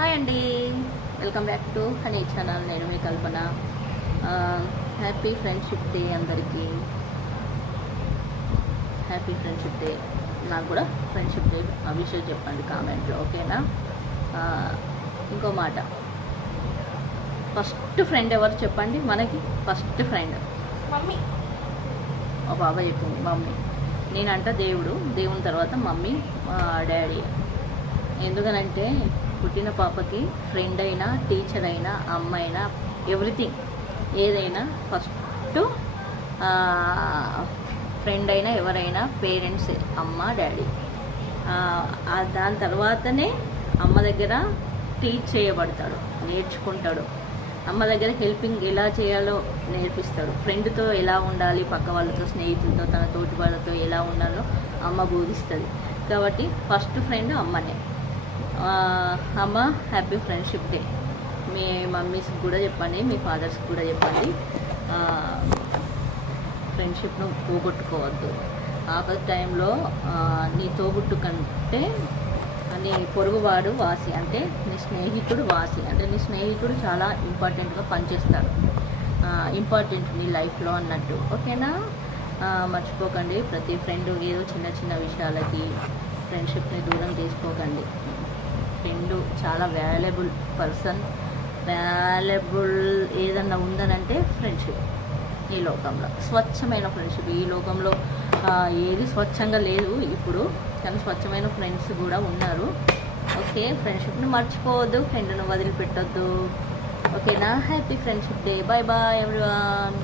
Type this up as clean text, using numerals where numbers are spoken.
Hi అండి, welcome back to honey channel. నేను మీ కల్పన. Happy friendship day అందరికీ. Happy friendship day. నాకు కూడా ఫ్రెండ్షిప్ డే విషయం చెప్పండి కామెంట్లో, ఓకేనా? ఇంకో మాట, ఫస్ట్ ఫ్రెండ్ ఎవరు చెప్పండి మనకి? First friend mummy. మా బాబా చెప్పింది మమ్మీ. నేనంట దేవుని తర్వాత మమ్మీ, డాడీ. ఎందుకనంటే పుట్టిన పాపకి ఫ్రెండ్ అయినా, టీచర్ అయినా, అమ్మ అయినా, ఎవ్రీథింగ్ ఏదైనా ఫస్ట్ ఫ్రెండ్ అయినా ఎవరైనా పేరెంట్స్, అమ్మ డాడీ. దాని తర్వాతనే అమ్మ దగ్గర టీచ్ చేయబడతాడు, నేర్చుకుంటాడు. అమ్మ దగ్గర హెల్పింగ్ ఎలా చేయాలో నేర్పిస్తాడు. ఫ్రెండ్తో ఎలా ఉండాలి, పక్క వాళ్ళతో, స్నేహితులతో, తన తోటి వాళ్ళతో ఎలా ఉండాలో అమ్మ బోధిస్తుంది. కాబట్టి ఫస్ట్ ఫ్రెండ్ అమ్మనే. అమ్మ, హ్యాపీ ఫ్రెండ్షిప్ డే. మీ మమ్మీస్కి కూడా చెప్పండి, మీ ఫాదర్స్కి కూడా చెప్పండి. ఫ్రెండ్షిప్ను పోగొట్టుకోవద్దు. ఆపద టైంలో నీ తోబుట్టు కంటే నీ పొరుగువాడు వాసి, అంటే నీ స్నేహితుడు వాసి. అంటే నీ స్నేహితుడు చాలా ఇంపార్టెంట్గా పనిచేస్తాడు, ఇంపార్టెంట్ నీ లైఫ్లో అన్నట్టు, ఓకేనా? మర్చిపోకండి, ప్రతి ఫ్రెండ్ ఏదో చిన్న చిన్న విషయాలకి ఫ్రెండ్షిప్ని దూరం తీసుకోకండి. ఫ్రెండ్ చాలా వాల్యుబుల్ పర్సన్. వాల్యుబుల్ ఏదన్నా ఉందనంటే ఫ్రెండ్షిప్. ఈ లోకంలో స్వచ్ఛమైన ఫ్రెండ్షిప్. ఈ లోకంలో ఏది స్వచ్ఛంగా లేదు ఇప్పుడు, కానీ స్వచ్ఛమైన ఫ్రెండ్స్ కూడా ఉన్నారు. ఓకే, ఫ్రెండ్షిప్ని మర్చిపోవద్దు, ఫ్రెండ్ను వదిలిపెట్టొద్దు, ఓకేనా? Happy friendship day. Bye bye everyone.